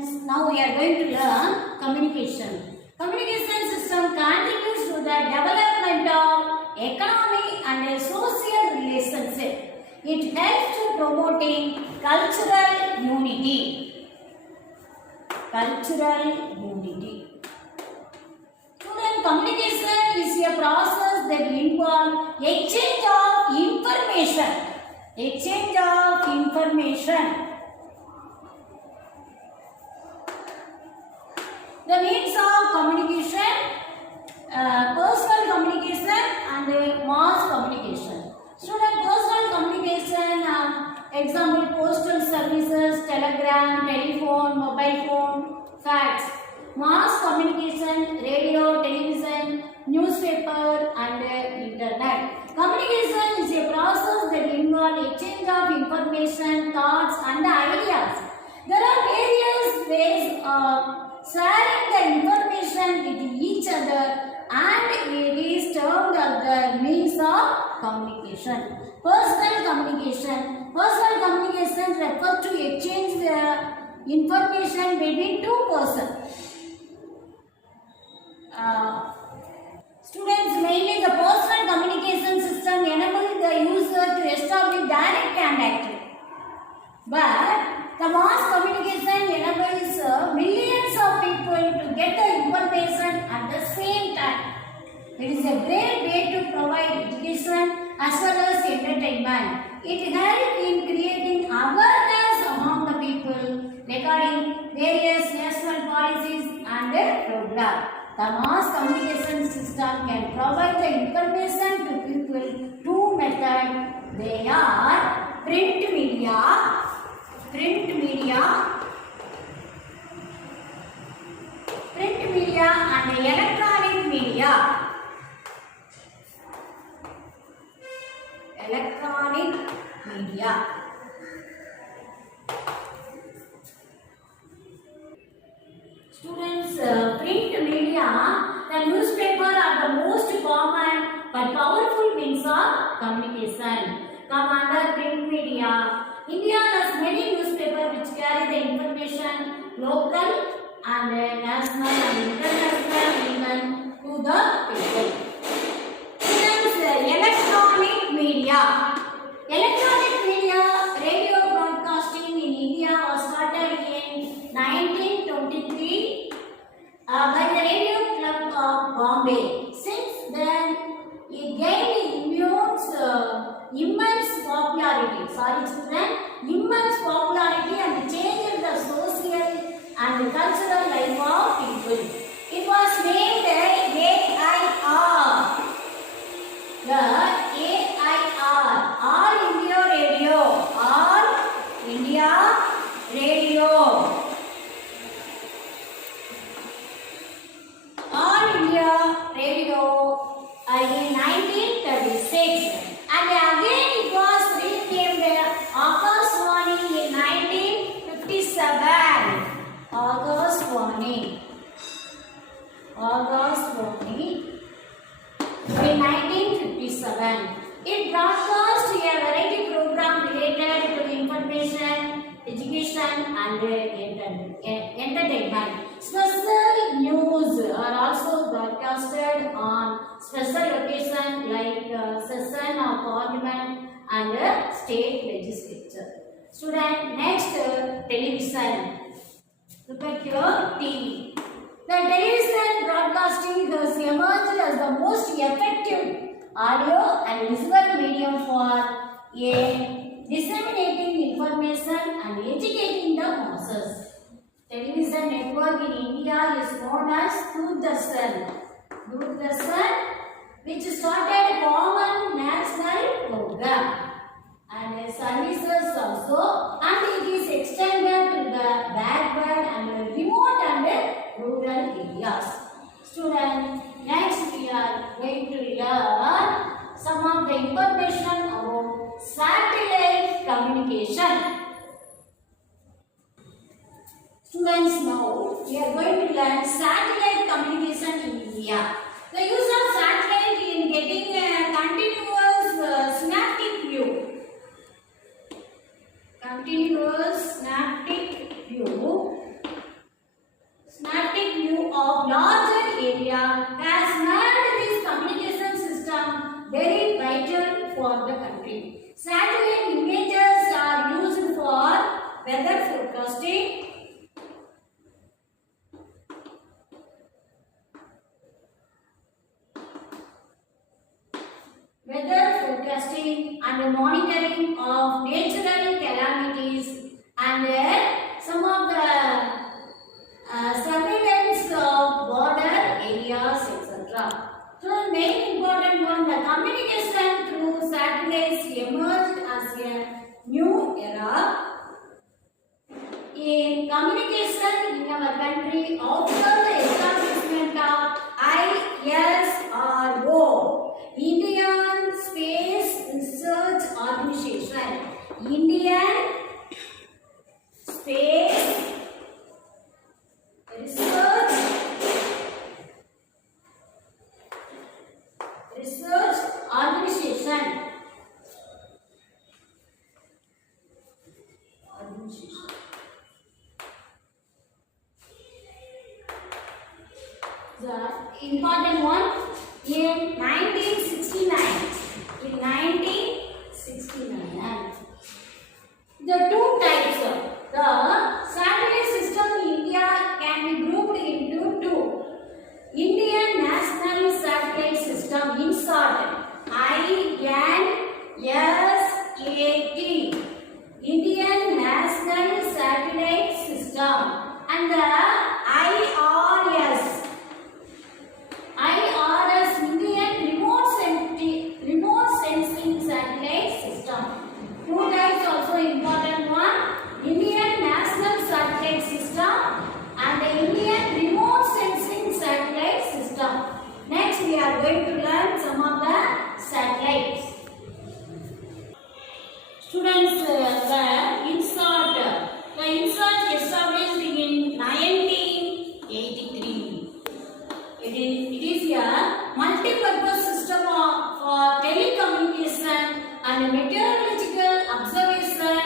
Students, now we are going to learn communication. Communication system contributes to the development of economy and social relationship. It helps to promoting cultural unity. Cultural unity. Student, communication is a process that involves exchange of information. Exchange of information. The means of communication, personal communication and mass communication. Student, personal communication, example postal services, telegram, telephone, mobile phone, fax. Mass communication, radio, television, newspaper and internet. Communication is a process that involves exchange of information, thoughts and ideas. There are various ways of sharing the information with each other and it is termed as the means of communication. Personal communication. Personal communication refers to exchange the information between two persons. Students, mainly the personal communication system enables the user to establish direct contact. But the mass communication enables millions of people to get the information at the same time. It is a great way to provide education as well as entertainment. It helps in creating awareness among the people regarding various national policies and programs. The mass communication system can provide the information to people two methods. They are print media and electronic media. Students, print media, the newspaper are the most common but powerful means of communication. Come under print media. India has many newspapers which carry the information local and national and international even to the people. Students, electronic media. Electronic media, radio broadcasting in India was started in 1923 by the Radio Club of Bombay. Since then, it gained immense popularity. Immense popularity and changed the social and cultural life of people. It was named AIR. The AIR, All India Radio. All India Radio. All India Radio in 1936. And again it was renamed Akashvani in 1957. Akashvani in 1957. It broadcast a variety program related to information, education and entertainment. Special news are also broadcasted on special occasions like session of parliament and state legislature. Student, next television. Look at your TV. The television broadcasting has emerged as the most effective audio and visual medium for disseminating information and educating the masses. Television network in India is known as Doordarshan, which started a common national program and services also, and it is extended to the backward and remote and rural areas. Students, next we are going to learn some of the information about satellite communication. Students, now we are going to learn satellite communication in India. The use of satellite in getting a continuous synaptic view. Continuous synaptic view and monitoring of natural calamities and some of the surveillance of border areas, etc. So the main important one, the communication through satellites emerged as a new era in communication in our country after the establishment of ISRO, Indian Space Research Organization. Indian Space Research Organization. The important one in 1969. In 1969. The two types. The satellite system in India can be grouped into two. Indian National Satellite System, in short, INSAT. Indian National Satellite System, and the IRS, Indian Remote Sensing Satellite System. Two types also important one, Indian National Satellite System and the Indian Remote Sensing Satellite System. Next we are going to learn some of the satellites. Students, the INSAT established in 1983. It is a multi-purpose system for telecommunication and meteorological observation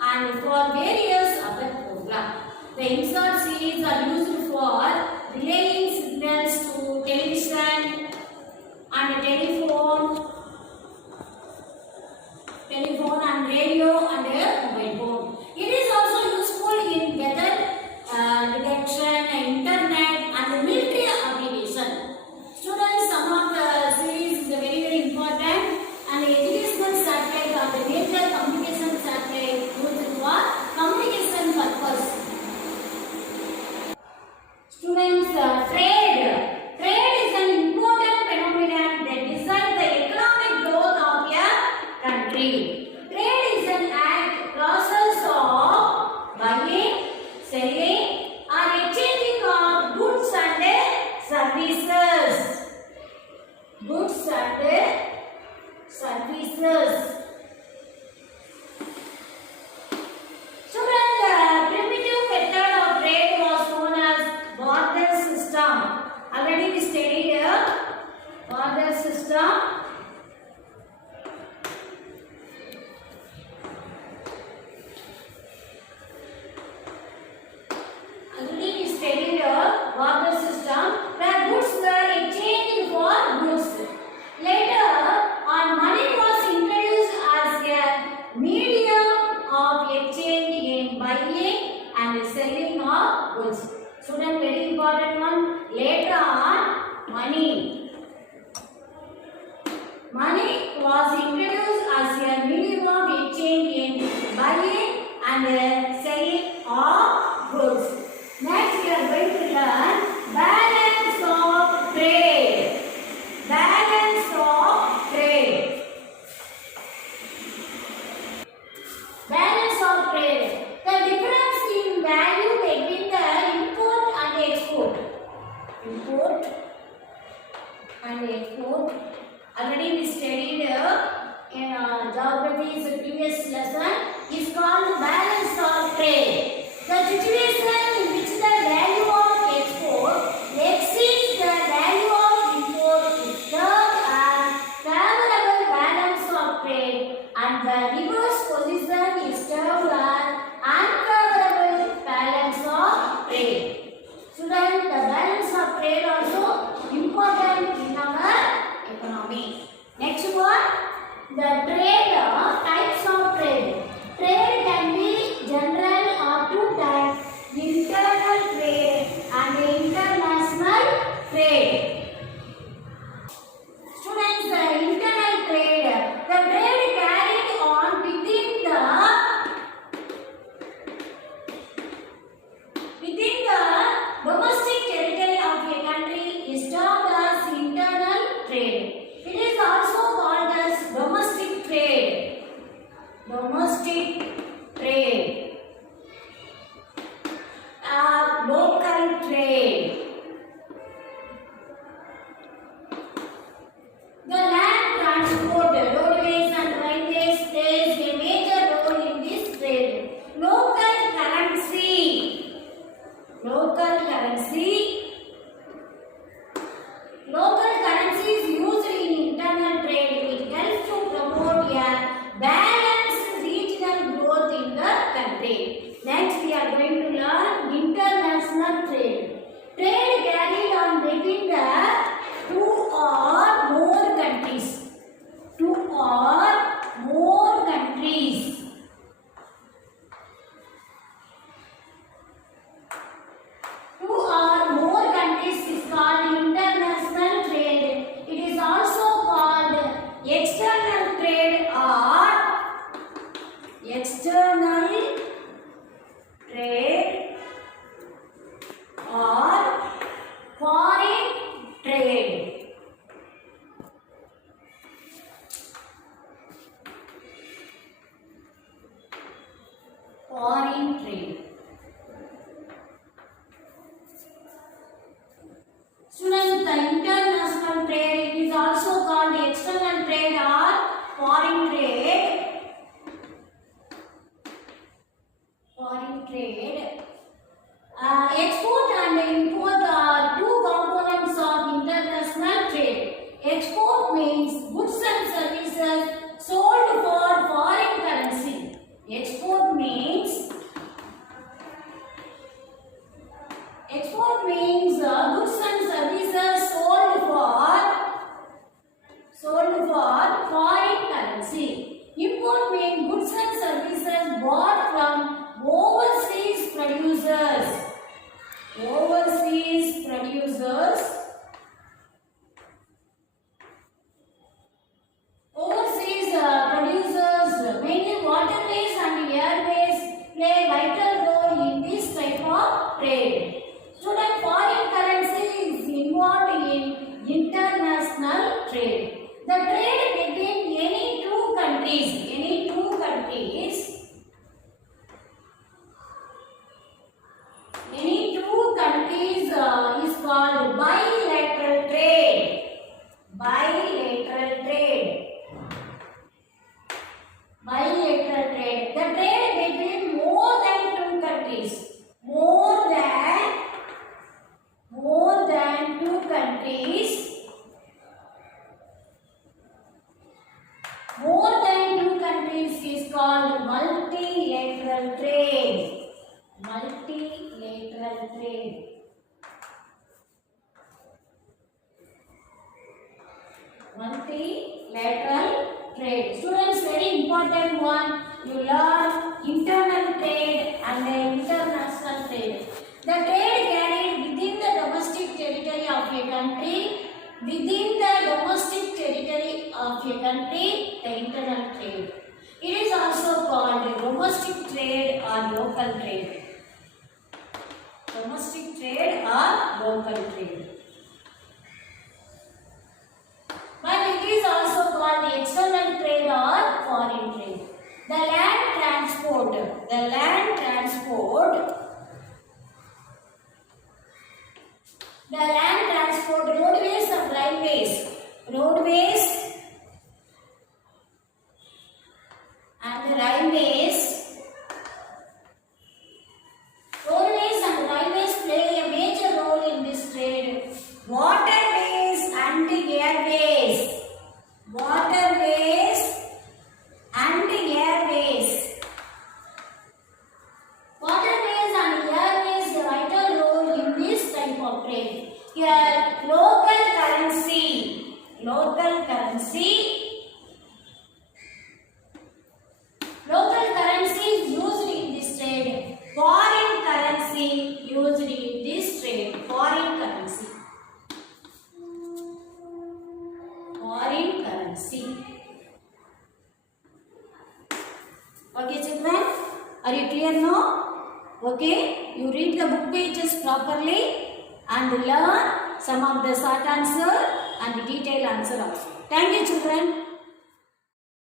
and for various other programs. The INSAT series are used for relaying signals to television and telephone and radio and mobile phone. It is also useful in weather detection, internet and military application. Students, some of the series is very important, and the educational satellite are the major communication satellite used for communication purpose. Students, trade is an important phenomenon that decides the economic growth of a country. Trade is an process of buying, selling or exchanging of goods and services. Students, the primitive method of trade was known as barter system. Already we studied barter system. Barter system where goods were exchanged for goods. Later on, money was introduced as a medium of exchange in buying and selling of goods. Student, very important one. Later on, money was introduced as a medium of exchange in buying and selling of goods. Next, we are going to learn balance of trade. Balance of trade. Balance of trade. The difference in value between the import and export. Import and export. Already we studied in trade. The land transport, roadways and railways plays a major role in this trade. Local currency. Local currency. Local currency is used in internal trade. It helps to promote a balanced regional growth in the country. Next, we are going to learn international trade. Trade carried on between the two or more countries. Two or more countries. Two or more countries is called international trade. It is also called external trade or external trade or foreign trade. Foreign trade. Students, the international trade is also called external trade or foreign trade. Foreign trade. Export and import are two components of international trade. Export means goods and services sold for foreign currency. Export means goods and services sold for foreign currency. Import means goods and services bought from overseas producers. Overseas producers. Overseas producers, mainly waterways and airways, play vital role in this type of trade. Student, foreign currency is involved in international trade. The trade between any two countries is called bilateral trade. Bilateral trade. Bilateral trade. The trade between more than two countries. More than two countries. More than two countries is called multilateral trade. Multilateral trade. Multilateral trade. Students, very important one. You learn internal trade and international trade. The trade carried within the domestic territory of a country. Within the domestic territory of a country, the internal trade. It is also called domestic trade or local trade. Domestic trade or local trade. But it is also called the external trade or foreign trade. The land transport, roadways and railways, and railways play a major role in this trade. Waterways and airways. Waterways and airways. Waterways and airways a vital role in this type of trade. Here, local currency. Local currency is used in this trade. Foreign currency used in this trade. Foreign currency. Foreign currency. Okay, children, are you clear now? Okay, you read the book pages properly and learn some of the short answer and detailed answer also. Thank you, children.